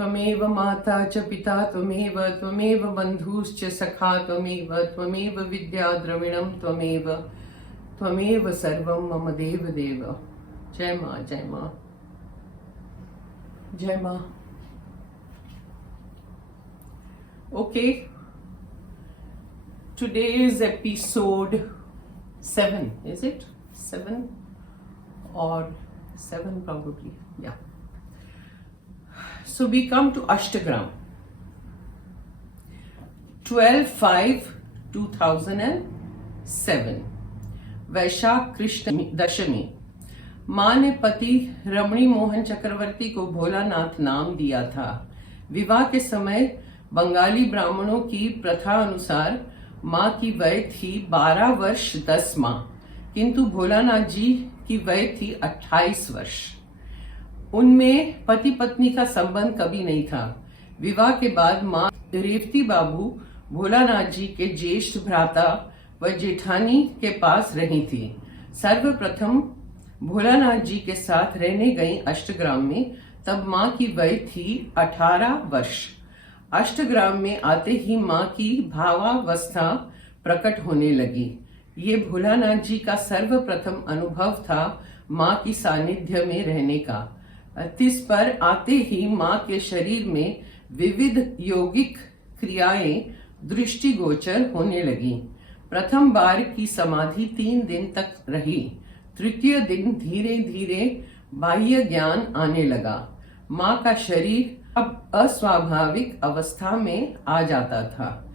त्वमेव माता च पिता त्वमेव बन्धुश्च सखा त्वमेव विद्या द्रविणं त्वमेव सर्वं मम देव देव। जय माँ, जय माँ, जय माँ। Okay, today's episode 7, is it 7 or 7 probably, yeah. So we come to Ashtagram, 12/5/2007, वैशाख कृष्ण दशमी। माँ ने पति रमणी मोहन चक्रवर्ती को भोलानाथ नाम दिया था। विवाह के समय बंगाली ब्राह्मणों की प्रथा अनुसार माँ की वय थी 12 वर्ष 10 माह, किंतु भोलानाथ जी की वय थी 28 वर्ष। उनमें पति पत्नी का संबंध कभी नहीं था। विवाह के बाद माँ रेवती बाबू भोलानाथ जी के ज्येष्ठ भ्राता व जेठानी के पास रही थी। सर्वप्रथम भोलानाथ जी के साथ रहने गई अष्टग्राम में। तब माँ की वय थी 18 वर्ष। अष्टग्राम में आते ही माँ की भावावस्था प्रकट होने लगी। ये भोलानाथ जी का सर्वप्रथम अनुभव था माँ की सानिध्य में रहने का। 30 पर आते ही माँ के शरीर में विविध यौगिक क्रियाएं दृष्टिगोचर होने लगी। प्रथम बार की समाधि 3 दिन तक रही। तृतीय दिन धीरे धीरे बाह्य ज्ञान आने लगा। माँ का शरीर अब अस्वाभाविक अवस्था में आ जाता था।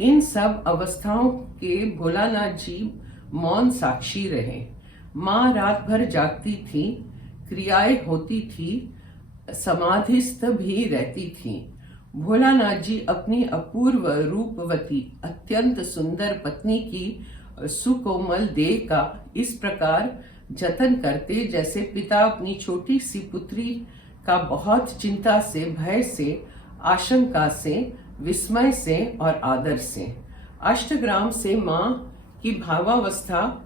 इन सब अवस्थाओं के भोलानाथ जी मौन साक्षी रहे। माँ रात भर जागती थी, क्रियाएं होती थी, समाधिस्थ भी रहती थी। भोलानाथ जी अपनी अपूर्व रूपवती अत्यंत सुंदर पत्नी की सुकोमल देह का इस प्रकार जतन करते जैसे पिता अपनी छोटी सी पुत्री का बहुत चिंता से, भय से, आशंका से, विस्मय से और आदर से। अष्टग्राम से माँ की भावावस्था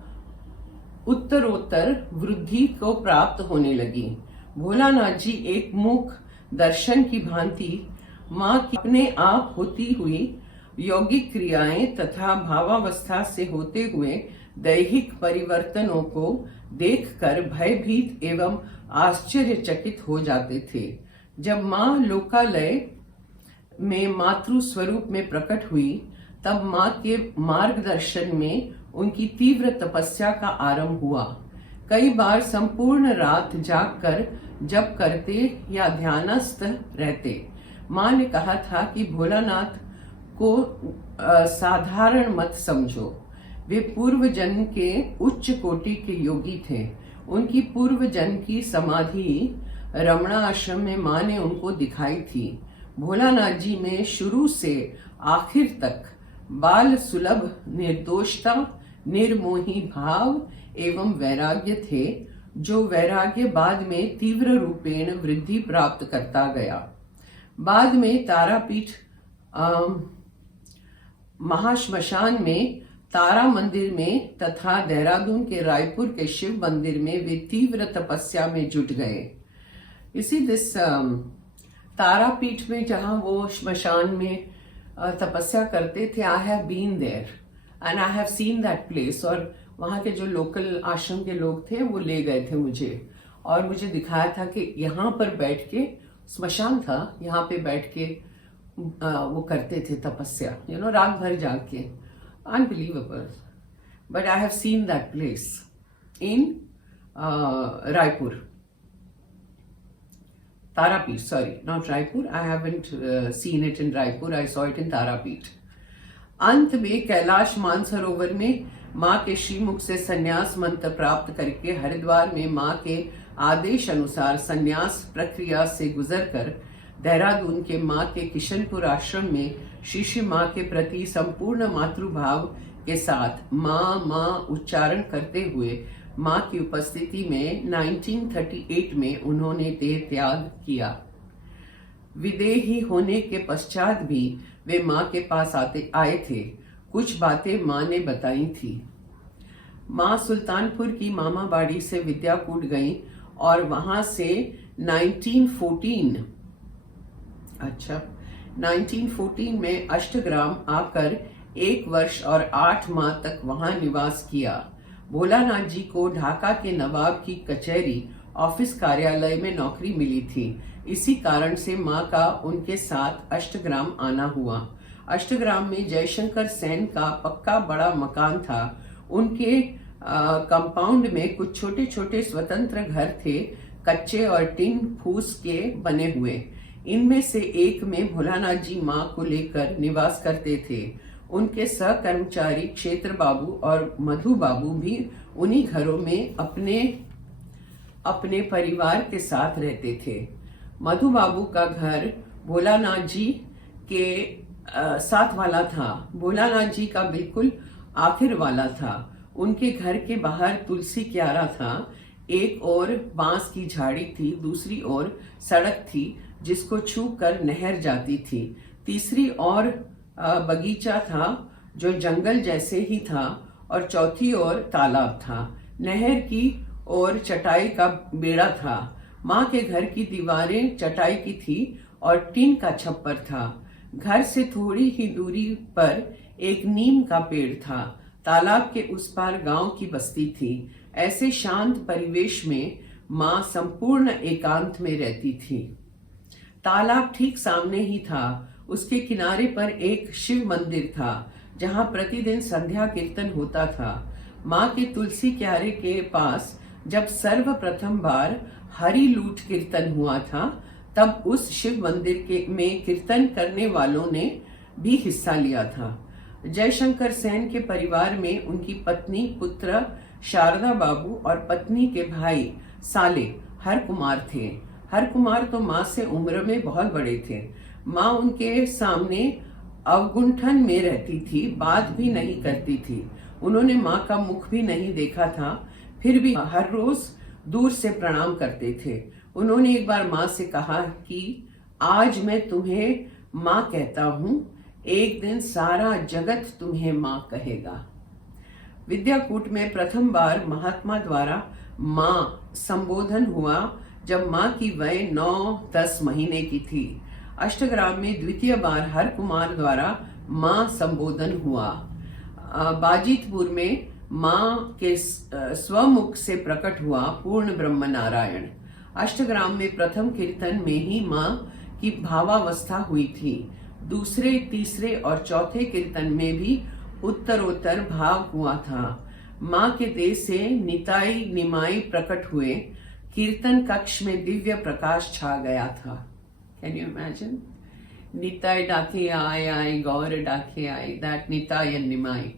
उत्तरोत्तर वृद्धि को प्राप्त होने लगी। भोलानाथ जी एक मुख दर्शन की भांति माँ की अपने आप होती हुई यौगिक क्रियाएं तथा भावावस्था से होते हुए दैहिक परिवर्तनों को देखकर भयभीत एवं आश्चर्यचकित हो जाते थे। जब माँ लोकालय में मातृ स्वरूप में प्रकट हुई, तब माँ के मार्गदर्शन में उनकी तीव्र तपस्या का आरंभ हुआ। कई बार संपूर्ण रात जागकर जप करते या ध्यानस्थ रहते। माँ ने कहा था कि भोलानाथ को साधारण मत समझो। वे पूर्व जन्म के उच्च कोटि के योगी थे। उनकी पूर्व जन्म की समाधि रमणा आश्रम में माँ ने उनको दिखाई थी। भोलानाथ जी में शुरू से आखिर तक बाल सुलभ निर्दोषता, निर्मोही भाव एवं वैराग्य थे, जो वैराग्य बाद में तीव्र रूपेण वृद्धि प्राप्त करता गया। बाद में तारापीठ महाश्मशान में, तारा मंदिर में तथा देहरादून के रायपुर के शिव मंदिर में वे तीव्र तपस्या में जुट गए। इसी दिस तारापीठ में जहाँ वो श्मशान में तपस्या करते थे, I have been there and I have seen that place. और वहाँ के जो लोकल आश्रम के लोग थे वो ले गए थे मुझे, और मुझे दिखाया था कि यहाँ पर बैठ के, श्मशान था, यहाँ पे बैठ के वो करते थे तपस्या, रात भर जाग के। Unbelievable. But I have seen that place in Raipur. Tarapeeth, sorry, not Raipur. I haven't seen it in Raipur. I saw it in Tarapeeth. अंत में कैलाश मानसरोवर में माँ के श्रीमुख से संन्यास मंत्र प्राप्त करके हरिद्वार में माँ के आदेश अनुसार संन्यास प्रक्रिया से गुजरकर देहरादून के माँ के किशनपुर आश्रम में शिष्य माँ के प्रति संपूर्ण मातृभाव के साथ माँ माँ उच्चारण करते हुए माँ की उपस्थिति में 1938 में उन्होंने देह त्याग किया। विदेही होने के पश्चात भी वे माँ के पास आए थे। कुछ बातें माँ ने बताई थी। माँ सुल्तानपुर की मामा बाड़ी से विद्याकूट गईं और वहां से 1914 अच्छा, 1914 में अष्टग्राम आकर 1 वर्ष और 8 माह तक वहां निवास किया। भोलानाथ जी को ढाका के नवाब की कचहरी ऑफिस कार्यालय में नौकरी मिली थी। इसी कारण से माँ का उनके साथ अष्टग्राम आना हुआ। अष्टग्राम में जयशंकर सेन का पक्का बड़ा मकान था। उनके कंपाउंड में कुछ छोटे छोटे स्वतंत्र घर थे, कच्चे और टिन फूस के बने हुए। इनमें से एक में भोलानाथ जी माँ को लेकर निवास करते थे। उनके सहकर्मचारी क्षेत्र बाबू और मधु बाबू भी उन्हीं घरों में अपने परिवार के साथ रहते थे। मधु बाबू का घर भोलानाथ जी के साथ वाला था। भोलानाथ जी का बिल्कुल आखिर वाला था। उनके घर के बाहर तुलसी क्यारा था। एक ओर बांस की झाड़ी थी, दूसरी ओर सड़क थी जिसको छू कर नहर जाती थी। तीसरी ओर बगीचा था जो जंगल जैसे ही था और चौथी ओर तालाब था। नहर की ओर चटाई का बेड़ा था। माँ के घर की दीवारें चटाई की थी और टीन का छप्पर था। घर से थोड़ी ही दूरी पर एक नीम का पेड़ था। तालाब के उस पार गांव की बस्ती थी। ऐसे शांत परिवेश में माँ संपूर्ण एकांत में रहती थी। तालाब ठीक सामने ही था। उसके किनारे पर एक शिव मंदिर था जहाँ प्रतिदिन संध्या कीर्तन होता था। माँ के तुलसी क्यारे के पास जब सर्वप्रथम बार हरि लूट कीर्तन हुआ था, तब उस शिव मंदिर में कीर्तन करने वालों ने भी हिस्सा लिया था। जयशंकर सेन के परिवार में उनकी पत्नी, पुत्र शारदा बाबू और पत्नी के भाई साले हर कुमार थे। हर कुमार तो माँ से उम्र में बहुत बड़े थे। माँ उनके सामने अवगुंठन में रहती थी, बात भी नहीं करती थी। उन्होंने माँ का मुख भी नहीं देखा था, फिर भी हर रोज दूर से प्रणाम करते थे। उन्होंने एक बार माँ से कहा कि आज मैं तुम्हें माँ कहता हूँ, एक दिन सारा जगत तुम्हें माँ कहेगा। विद्याकूट में प्रथम बार महात्मा द्वारा माँ संबोधन हुआ जब माँ की वय 9-10 महीने की थी। अष्टग्राम में द्वितीय बार हर कुमार द्वारा माँ संबोधन हुआ। बाजितपुर में माँ के स्वमुख से प्रकट हुआ पूर्ण ब्रह्म नारायण। अष्टग्राम में प्रथम कीर्तन में ही माँ की भावावस्था हुई थी। दूसरे, तीसरे और चौथे कीर्तन में भी उत्तरोत्तर भाव हुआ था। माँ के देश से निताई निमाई प्रकट हुए। कीर्तन कक्ष में दिव्य प्रकाश छा गया था। Can you imagine? Nitai Dake I Gaur Dake I, that Nitai and निमाई।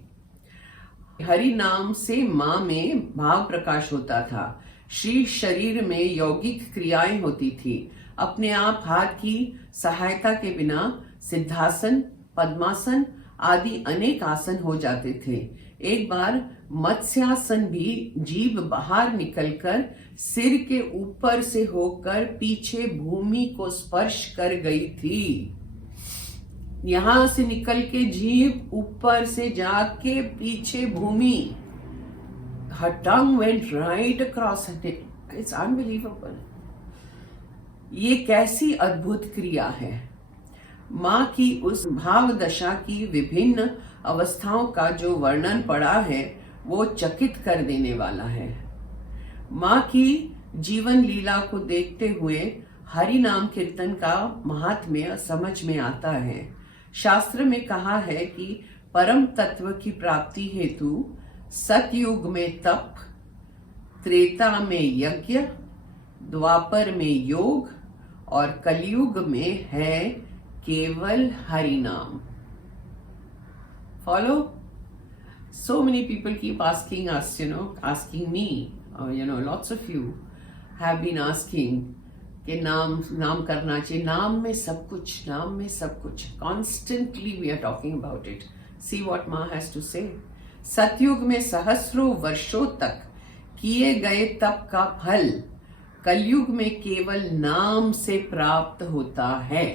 हरि नाम से माँ में भाव प्रकाश होता था। श्री शरीर में यौगिक क्रियाएं होती थी। अपने आप हाथ की सहायता के बिना सिद्धासन, पद्मासन आदि अनेक आसन हो जाते थे। एक बार मत्स्यासन भी जीभ बाहर निकलकर सिर के ऊपर से होकर पीछे भूमि को स्पर्श कर गई थी। यहां से निकल के जीभ ऊपर से जाके पीछे भूमि, her tongue went right across it. It's unbelievable. ये कैसी अद्भुत क्रिया है। माँ की उस भाव दशा की विभिन्न अवस्थाओं का जो वर्णन पड़ा है वो चकित कर देने वाला है। माँ की जीवन लीला को देखते हुए हरि नाम कीर्तन का महात्म्य समझ में आता है। शास्त्र में कहा है कि परम तत्व की प्राप्ति हेतु सतयुग में तप, त्रेता में यज्ञ, द्वापर में योग और कलयुग में है केवल हरि नाम। Follow? So many people keep asking us, asking me, lots of you have been asking कि नाम करना चाहिए। नाम में सब कुछ, नाम में सब कुछ। Constantly we are talking about it. See what माँ has to say. सतयुग में सहस्रों वर्षों तक किए गए तप का फल कलयुग में केवल नाम से प्राप्त होता है।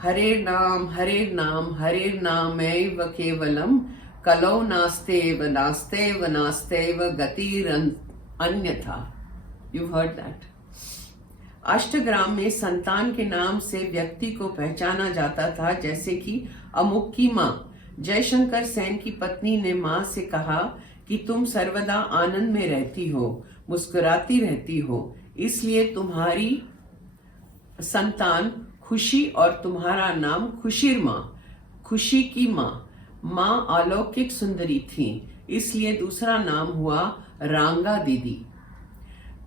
हरे नाम हरे नामैव केवलम कलौ नास्तेव नास्तेव नास्तेव गतिरन्यथा। You've heard that. अष्टग्राम में संतान के नाम से व्यक्ति को पहचाना जाता था, जैसे कि अमुक की माँ। जयशंकर सेन की पत्नी ने माँ से कहा कि तुम सर्वदा आनंद में रहती हो, मुस्कुराती रहती हो, इसलिए तुम्हारी संतान खुशी और तुम्हारा नाम खुशीर माँ, खुशी की माँ। माँ अलौकिक सुंदरी थी, इसलिए दूसरा नाम हुआ रांगा दीदी।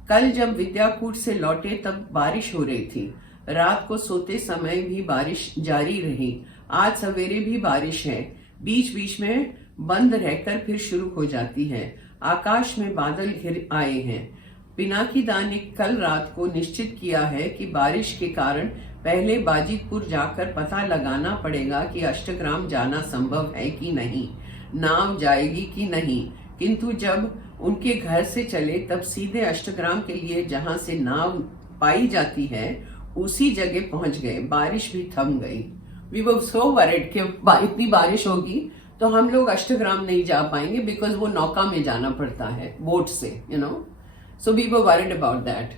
कल जब विद्याकूट से लौटे तब बारिश हो रही थी। रात को सोते समय भी बारिश जारी रही। आज सवेरे भी बारिश है, बीच बीच में बंद रहकर फिर शुरू हो जाती है। आकाश में बादल घिर आए हैं। पिनाकी दा ने कल रात को निश्चित किया है कि बारिश के कारण पहले बाजितपुर जाकर पता लगाना पड़ेगा कि अष्टग्राम जाना संभव है कि नहीं, नाव जाएगी कि नहीं। किंतु जब उनके घर से चले तब सीधे अष्टग्राम के लिए जहां से नाव पाई जाती है उसी जगह पहुंच गए। बारिश भी थम गई। वी वर सो वरिड कि इतनी बारिश होगी तो हम लोग अष्टग्राम नहीं जा पाएंगे, बिकॉज वो नौका में जाना पड़ता है, बोट से, you know. So we were worried about that.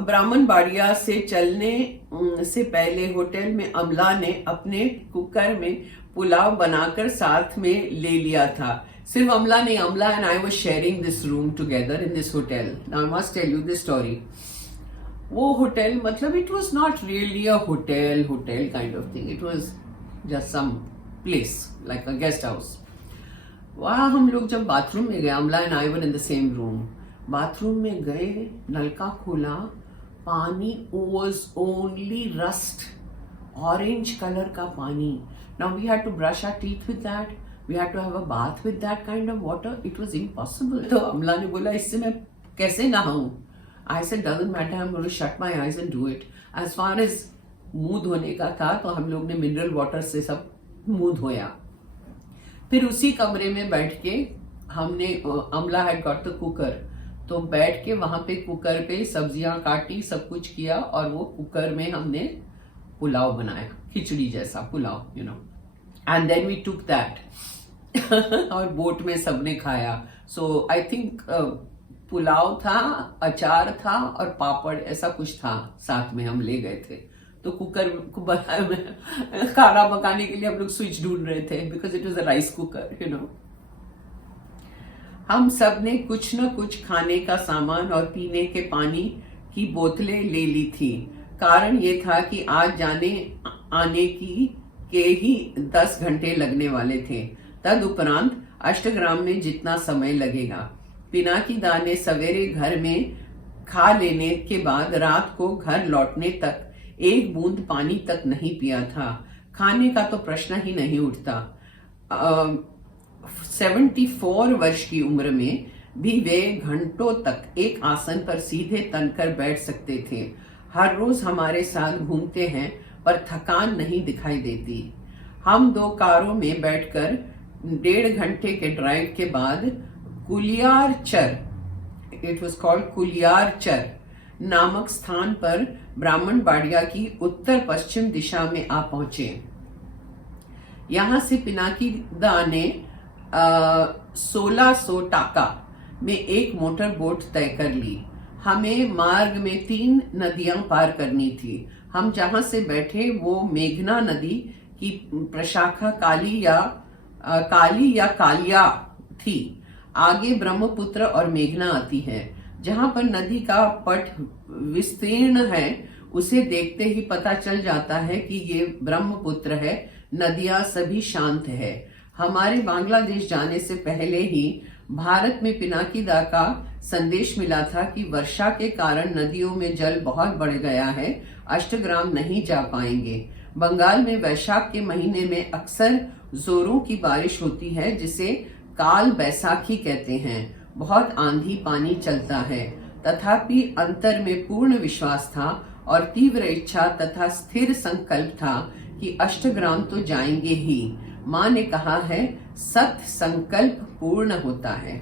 Brahmanbaria से चलने से पहले होटल में अमला ने अपने कुकर में पुलाव बनाकर साथ में ले लिया था। सिर्फ अमला नहीं, Amla and I was sharing this room together in this hotel. I must tell you this story. वो होटल मतलब it was not really a hotel kind of thing, it was just some place like a guest house. वहां हम लोग जब bathroom में गए, Amla and I were in the same room, bathroom में गए, नलका खोला, पानी was only rust, orange colour का पानी। Now we had to brush our teeth with that, we had to have a bath with that kind of water. It was impossible. तो अमला ने बोला इससे मैं कैसे नहाऊं? I said doesn't matter, I am going to shut my eyes and do it. As far as मुंह धोने का था तो हम लोग ने मिनरल वाटर से सब मुंह धोया। फिर उसी कमरे में बैठ के हमने, अमला हैड गॉट द कुकर, तो बैठ के वहां पे कुकर पे सब्जियां काटी, सब कुछ किया और वो कुकर में हमने पुलाव बनाया, खिचड़ी जैसा pulao, you know. And then we took that और बोट में सबने खाया। सो आई थिंक पुलाव था, अचार था और पापड़, ऐसा कुछ था साथ में, हम ले गए थे। तो कुकर को खाना पकाने के लिए हम लोग स्विच ढूंढ रहे थे, because it was a rice cooker, you know. हम सब ने कुछ न कुछ खाने का सामान और पीने के पानी की बोतलें ले ली थी। कारण ये था कि आज जाने आने के ही 10 घंटे लगने वाले थे। तदुपरांत अष्टग्राम में जितना समय लगेगा। पिनाकी दा ने सवेरे घर में खा लेने के बाद रात को घर लौटने तक एक बूंद पानी तक नहीं पिया था। खाने का तो प्रश्न ही नहीं उठता। 74 वर्ष की उम्र में भी वे घंटों तक एक आसन पर सीधे तनकर बैठ सकते थे। हर रोज हमारे साथ घूमते हैं पर थकान नहीं दिखाई देती। हम 2 कारों में बैठकर 1.5 घंटे के ड्राइव के बाद कुलियारचर, इट वाज कॉल्ड कुलियारचर नामक स्थान पर ब्राह्मणबाड़िया की उत्तर पश्चिम दिशा में आ पहुंचे। यहां से पिनाकी दा ने 1600 टाका में एक मोटर बोट तय कर ली। हमें मार्ग में 3 नदियां पार करनी थी। हम जहां से बैठे वो मेघना नदी की प्रशाखा काली या कालिया थी। आगे ब्रह्मपुत्र और मेघना आती है। जहां पर नदी का पट विस्तीर्ण है उसे देखते ही पता चल जाता है कि ये ब्रह्मपुत्र है। नदियां सभी शांत है। हमारे बांग्लादेश जाने से पहले ही भारत में पिनाकी दा का संदेश मिला था कि वर्षा के कारण नदियों में जल बहुत बढ़ गया है, अष्टग्राम नहीं जा पाएंगे। बंगाल में वैशाख के महीने में अक्सर जोरों की बारिश होती है जिसे काल बैसाखी कहते हैं। बहुत आंधी पानी चलता है। तथापि अंतर में पूर्ण विश्वास था और तीव्र इच्छा तथा स्थिर संकल्प था कि अष्टग्राम तो जाएंगे ही। माँ ने कहा है, सत संकल्प पूर्ण होता है।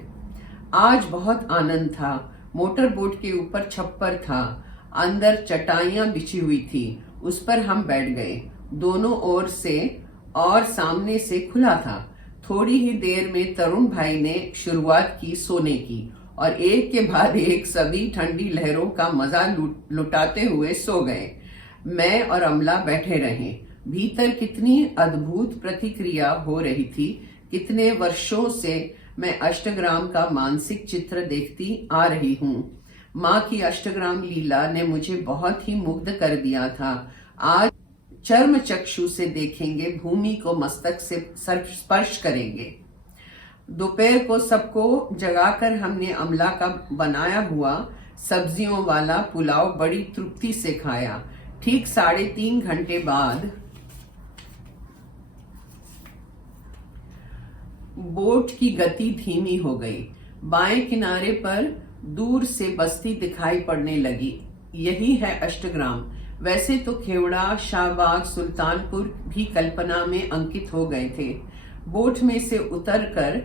आज बहुत आनंद था। मोटर बोट के ऊपर छप्पर था, अंदर चटाइयां बिछी हुई थी, उस पर हम बैठ गए। दोनों ओर से और सामने से खुला था। थोड़ी ही देर में तरुण भाई ने शुरुआत की सोने की और एक के बाद एक सभी ठंडी लहरों का मजा लुटाते हुए सो गए। मैं और अमला बैठे रहे। भीतर कितनी अद्भुत प्रतिक्रिया हो रही थी। कितने वर्षों से मैं अष्टग्राम का मानसिक चित्र देखती आ रही हूँ। माँ की अष्टग्राम लीला ने मुझे बहुत ही मुग्ध कर दिया था। आज चर्म चक्षु से देखेंगे, भूमि को मस्तक से स्पर्श करेंगे। दोपहर को सबको जगाकर हमने अमला का बनाया हुआ सब्जियों वाला पुलाव बड़ी तृप्ति से खाया। ठीक 3.5 घंटे बाद बोट की गति धीमी हो गई। बाएं किनारे पर दूर से बस्ती दिखाई पड़ने लगी। यही है अष्टग्राम। वैसे तो खेवड़ा, शाहबाग, सुल्तानपुर भी कल्पना में अंकित हो गए थे। बोट में से उतरकर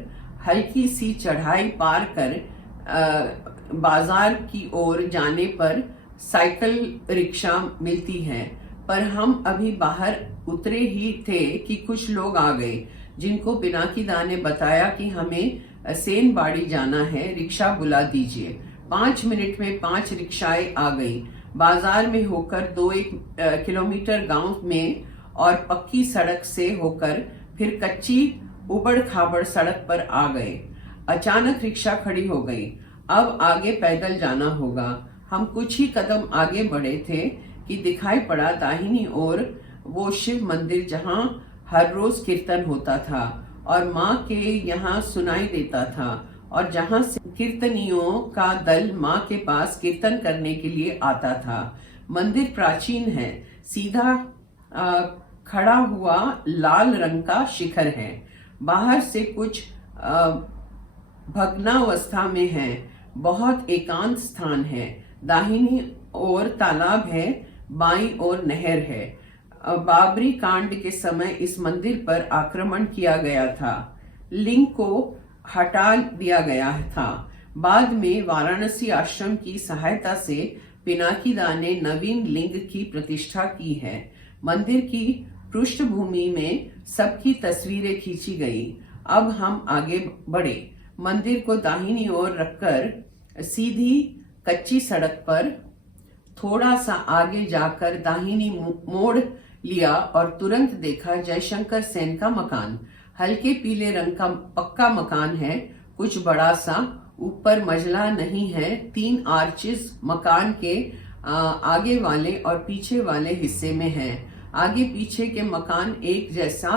हल्की सी चढ़ाई पार कर बाजार की ओर जाने पर साइकिल रिक्शा मिलती है। पर हम अभी बाहर उतरे ही थे कि कुछ लोग आ गए, जिनको पिनाकीदा ने बताया कि हमें सेनबाड़ी जाना है, रिक्शा बुला दीजिए। 5 मिनट में 5 रिक्शाएं आ गई। बाजार में होकर 2-1 किलोमीटर गांव में और पक्की सड़क से होकर फिर कच्ची उबड़ खाबड़ सड़क पर आ गए। अचानक रिक्शा खड़ी हो गई। अब आगे पैदल जाना होगा। हम कुछ ही कदम आगे बढ़े थे कि दिखाई पड़ा दाहिनी ओर वो शिव मंदिर जहां हर रोज कीर्तन होता था और माँ के यहाँ सुनाई देता था, और जहां से कीर्तनियों का दल माँ के पास कीर्तन करने के लिए आता था। मंदिर प्राचीन है। सीधा खड़ा हुआ लाल रंग का शिखर है। बाहर से कुछ भग्नावस्था में है। बहुत एकांत स्थान है। दाहिनी ओर तालाब है, बाईं ओर नहर है। बाबरी कांड के समय इस मंदिर पर आक्रमण किया गया था। लिंग को हटा दिया गया था। बाद में वाराणसी आश्रम की सहायता से पिनाकीदा ने नवीन लिंग की प्रतिष्ठा की है। मंदिर की पृष्ठभूमि में सबकी तस्वीरें खींची गई। अब हम आगे बढ़े। मंदिर को दाहिनी ओर रखकर सीधी कच्ची सड़क पर थोड़ा सा आगे जाकर दाहिनी मोड़ लिया और तुरंत देखा जयशंकर सेन का मकान। हल्के पीले रंग का पक्का मकान है, कुछ बड़ा सा। ऊपर मजला नहीं है। 3 आर्चेस मकान के आगे वाले और पीछे वाले हिस्से में है। आगे पीछे के मकान एक जैसा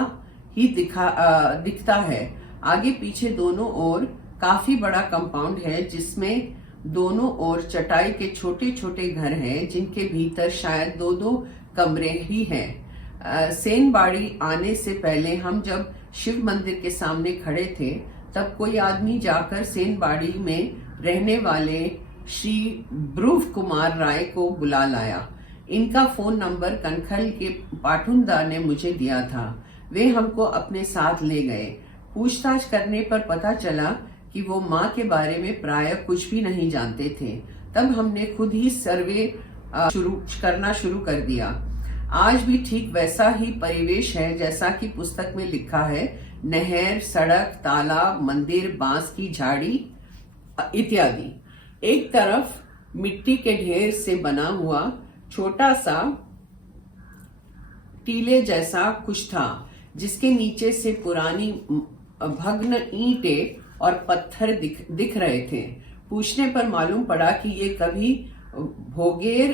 ही दिखता है। आगे पीछे दोनों ओर काफी बड़ा कंपाउंड है, जिसमें दोनों ओर चटाई के छोटे छोटे घर हैं, जिनके भीतर शायद 2-2 कमरे ही हैं। सेनबाड़ी आने से पहले हम जब शिव मंदिर के सामने खड़े थे, तब कोई आदमी जाकर सेनबाड़ी में रहने वाले श्री ब्रुव कुमार राय को बुला लाया। इनका फोन नंबर कनखल के पाठुनदा ने मुझे दिया था। वे हमको अपने साथ ले गए। पूछताछ करने पर पता चला कि वो माँ के बारे में प्रायः कुछ भी नहीं जानते थे। तब हमने खुद ही सर्वे करना शुरू कर दिया। आज भी ठीक वैसा ही परिवेश है जैसा कि पुस्तक में लिखा है। नहर, सड़क, तालाब, मंदिर, बांस की झाड़ी इत्यादि। एक तरफ मिट्टी के ढेर से बना हुआ छोटा सा टीले जैसा कुछ था, जिसके नीचे से पुरानी भग्न ईंटें और पत्थर दिख रहे थे। पूछने पर मालूम पड़ा कि ये कभी भोगेर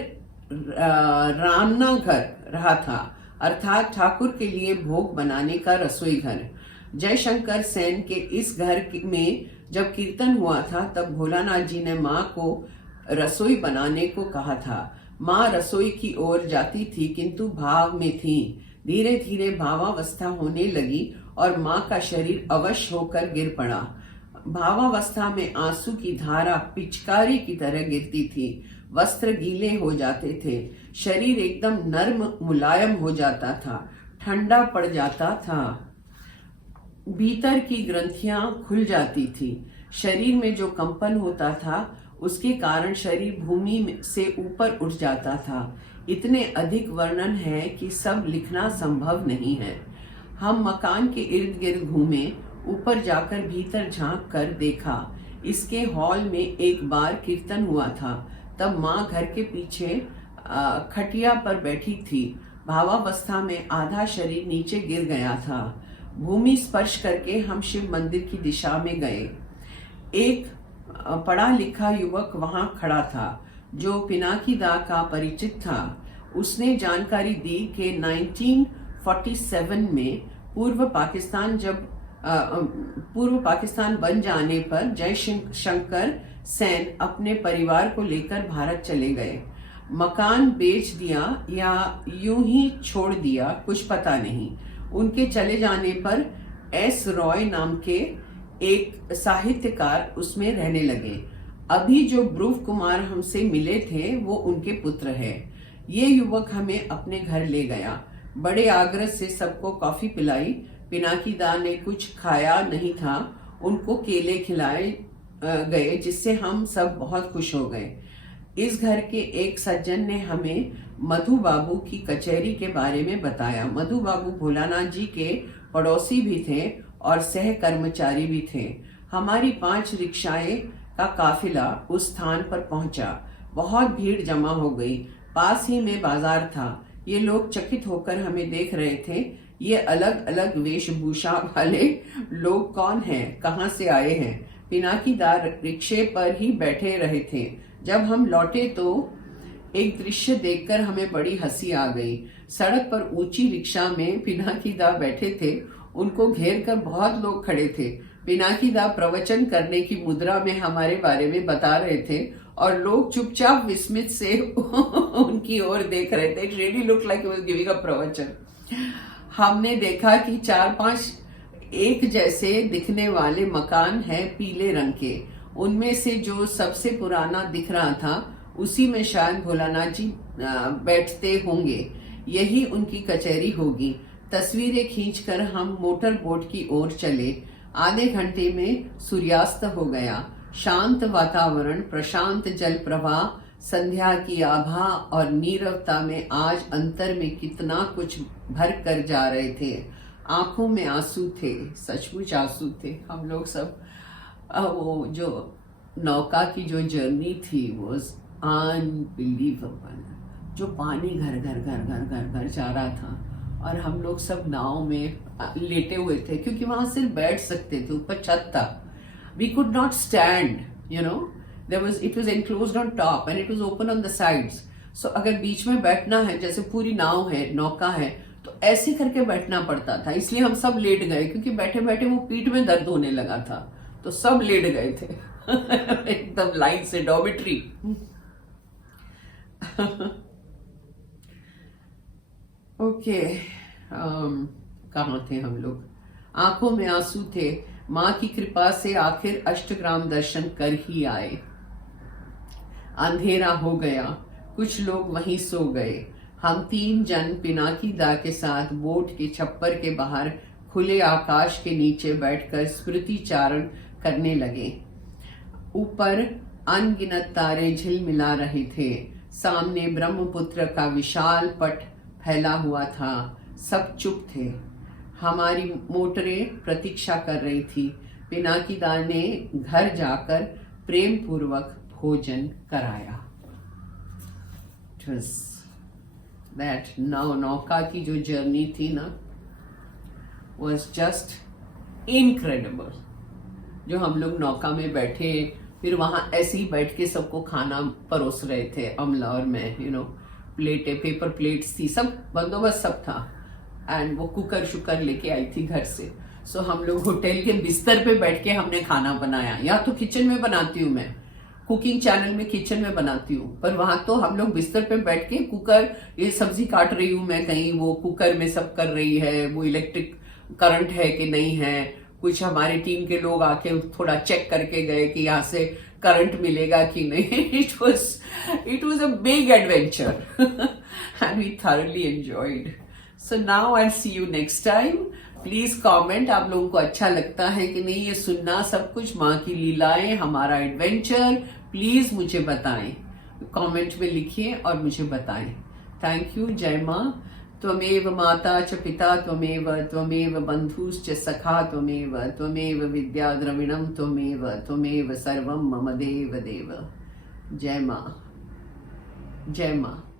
रामना घर रहा था, अर्थात ठाकुर के लिए भोग बनाने का रसोई घर। जयशंकर सेन के इस घर में जब कीर्तन हुआ था, तब भोलानाथ जी ने माँ को रसोई बनाने को कहा था। माँ रसोई की ओर जाती थी, किंतु भाव में थी। धीरे धीरे भावावस्था होने लगी और माँ का शरीर अवश होकर गिर पड़ा। भावावस्था में आंसू की धारा पिचकारी की तरह गिरती थी। वस्त्र गीले हो जाते थे। शरीर एकदम नर्म मुलायम हो जाता था, ठंडा पड़ जाता था। भीतर की ग्रंथियां खुल जाती थी। शरीर में जो कंपन होता था, उसके कारण शरीर भूमि से ऊपर उठ जाता था। इतने अधिक वर्णन है कि सब लिखना संभव नहीं है। हम मकान के इर्द गिर्द घूमे। ऊपर जाकर भीतर झांक कर देखा। इसके हॉल में एक बार कीर्तन हुआ था। तब माँ घर के पीछे खटिया पर बैठी थी। भावावस्था में आधा शरीर नीचे गिर गया था। भूमि स्पर्श करके हम शिव मंदिर की दिशा में गए। एक पढ़ा लिखा युवक वहां खड़ा था जो पिनाकी दा का परिचित था। उसने जानकारी दी कि 1947 में पूर्व पाकिस्तान बन जाने पर जयशंकर सेन अपने परिवार को लेकर भारत चले गए। मकान बेच दिया या यूं ही छोड़ दिया, कुछ पता नहीं। उनके चले जाने पर एस रॉय नाम के एक साहित्यकार उसमें रहने लगे। अभी जो ब्रूव कुमार हमसे मिले थे वो उनके पुत्र है। ये युवक हमें अपने घर ले गया। बड़े आग्रह से सबको कॉफी पिलाई। पिनाकी दा ने कुछ खाया नहीं था। उनको केले खिलाए गए जिससे हम सब बहुत खुश हो गए। इस घर के एक सज्जन ने हमें मधु बाबू की कचहरी के बारे में बताया। मधु बाबू भोलानाथ जी के पड़ोसी भी थे और सह कर्मचारी भी थे। हमारी 5 रिक्शाएं का काफिला उस स्थान पर पहुंचा। बहुत भीड़ जमा हो गई। पास ही में बाजार था। ये लोग चकित होकर हमें देख रहे थे। ये अलग अलग वेशभूषा वाले लोग कौन हैं, कहाँ से आए हैं? पिनाकीदार रिक्शे पर ही बैठे रहे थे। जब हम लौटे तो एक दृश्य देखकर हमें बड़ी हंसी आ गई। सड़क पर ऊंची रिक्शा में पिनाकीदा बैठे थे। उनको घेर कर बहुत लोग खड़े थे। पिनाकीदा प्रवचन करने की मुद्रा में हमारे बारे में बता रहे थे और लोग चुपचाप विस्मित से उनकी ओर देख रहे थे। It really looked like he was giving a प्रवचन। हमने देखा कि 4-5 एक जैसे दिखने वाले मकान हैं पीले रंग के। उनमें से जो सबसे पुराना दिख रहा था उसी में शायद भोलानाथ जी बैठते होंगे। यही उनकी कचहरी होगी। तस्वीरें खींचकर हम मोटर बोट की ओर चले। आधे घंटे में सूर्यास्त हो गया। शांत वातावरण, प्रशांत जल प्रवाह, संध्या की आभा और नीरवता में आज अंतर में कितना कुछ भर कर जा रहे थे। आंखों में आंसू थे, सचमुच आंसू थे। हम लोग सब वो जो नौका की जो जर्नी थी वो अनबिलीवेबल। जो पानी घर घर घर घर घर घर जा रहा था और हम लोग सब नाव में लेटे हुए थे क्योंकि वहां सिर्फ बैठ सकते थे, ऊपर छत था। We could not stand, you know. It was enclosed on top and it was open on the sides. So अगर बीच में बैठना है, जैसे पूरी नाव है, नौका है, तो ऐसे करके बैठना पड़ता था। इसलिए हम सब लेट गए क्योंकि बैठे बैठे वो पीठ में दर्द होने लगा था, तो सब लेट गए थे एकदम लाइन से, डॉर्मिटरी। ओके, कहाँ थे हम लोग? आंखों में आंसू थे। माँ की कृपा से आखिर अष्टग्राम दर्शन कर ही आए। अंधेरा हो गया। कुछ लोग वहीं सो गए। हम 3 जन पिनाकी दा के साथ बोट के छप्पर के बाहर खुले आकाश के नीचे बैठकर स्मृति चारण करने लगे। ऊपर अनगिनत तारे झिलमिला रहे थे। सामने ब्रह्मपुत्र का विशाल पट फैला हुआ था। सब चुप थे। हमारी मोटरें प्रतीक्षा कर रही थी। पिनाकी दा ने घर जाकर प्रेम पूर्वक भोजन कराया। दैट नौका की जो जर्नी थी ना, was just incredible। जो हम लोग नौका में बैठे, फिर वहां ऐसे ही बैठ के सबको खाना परोस रहे थे, अमला और मैं, प्लेटें, पेपर प्लेट्स थी, सब बंदोबस्त सब था। एंड वो कुकर शुकर लेके आई थी घर से। सो हम लोग होटल के बिस्तर पे बैठ के हमने खाना बनाया। या तो किचन में बनाती हूँ मैं, कुकिंग चैनल में किचन में बनाती हूँ, पर वहां तो हम लोग बिस्तर पे बैठ के कुकर, ये सब्जी काट रही हूँ मैं कहीं, वो कुकर में सब कर रही है, वो इलेक्ट्रिक करंट है कि नहीं है। कुछ हमारे टीम के लोग आके थोड़ा चेक करके गए कि यहाँ से करंट मिलेगा कि नहीं। It was a big adventure and we thoroughly enjoyed. So now I'll see you next time. Please comment, आप लोगों को अच्छा लगता है कि नहीं ये सुनना सब कुछ, माँ की लीलाएं, हमारा एडवेंचर। प्लीज मुझे बताएं, कमेंट में लिखिए और मुझे बताएं। Thank you. जय माँ। त्वमेव माता च पिता त्वमेव, त्वमेव बन्धुश्च सखा त्वमेव, त्वमेव विद्या द्रविणं त्वमेव, त्वमेव सर्वं मम देव देव। जय माँ, जय माँ।